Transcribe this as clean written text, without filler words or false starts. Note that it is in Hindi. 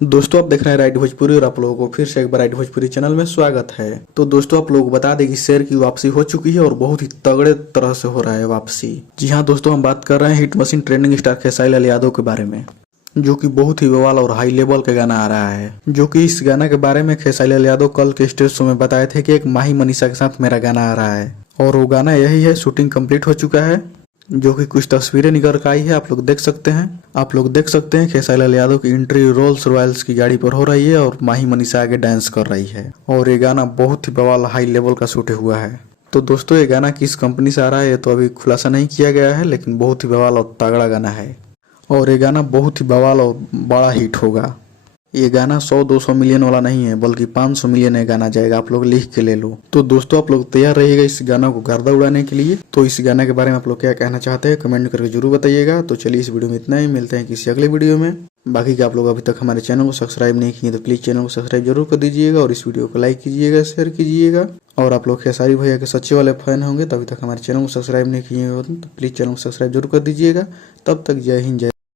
दोस्तों आप देख रहे हैं राइट भोजपुरी और आप लोगों को फिर से एक बार राइट भोजपुरी चैनल में स्वागत है। तो दोस्तों आप लोगों को बता दें कि शेयर की वापसी हो चुकी है और बहुत ही तगड़े तरह से हो रहा है वापसी। जी हाँ दोस्तों, हम बात कर रहे हैं hit machine trending star Khesari Lal Yadav के बारे में, जो कि बहुत ही बवाल और हाई लेवल का गाना आ रहा है। जो कि इस गाना के बारे में खेसारी लाल यादव कल के स्टेज शो में बताए थे कि एक माही मनीषा के साथ मेरा गाना आ रहा है और वो गाना यही है। शूटिंग कंप्लीट हो चुका है, जो कि कुछ तस्वीरें निकल कर आई है, आप लोग देख सकते हैं। खेसारी लाल यादव की एंट्री रोल्स रॉयल्स की गाड़ी पर हो रही है और माही मनीषा आगे डांस कर रही है और ये गाना बहुत ही बवाल हाई लेवल का शूट हुआ है। तो दोस्तों ये गाना किस कंपनी से आ रहा है ये तो अभी खुलासा नहीं किया गया है, लेकिन बहुत ही बवाल और तगड़ा गाना है और ये गाना बहुत ही बवाल और बड़ा हिट होगा। ये गाना 100-200 मिलियन वाला नहीं है, बल्कि 500 मिलियन ये गाना जाएगा। आप लोग लिख के ले लो। तो दोस्तों आप लोग तैयार रहिएगा इस गाना को गर्दा उड़ाने के लिए। तो इस गाने के बारे में आप लोग क्या कहना चाहते हैं कमेंट करके जरूर बताइएगा। तो चलिए इस वीडियो में इतना ही, मिलते हैं किसी अगले वीडियो में। बाकी कि आप लोग अभी तक हमारे चैनल को सब्सक्राइब नहीं किए तो प्लीज चैनल को सब्सक्राइब जरूर कर दीजिएगा और इस वीडियो को लाइक कीजिएगा, शेयर कीजिएगा। और आप लोग खेसारी भैया के सच्चे वाले फैन होंगे तो अभी तक हमारे चैनल को सब्सक्राइब नहीं किए हो तो प्लीज चैनल को सब्सक्राइब जरूर कर दीजिएगा। तब तक जय हिंद जय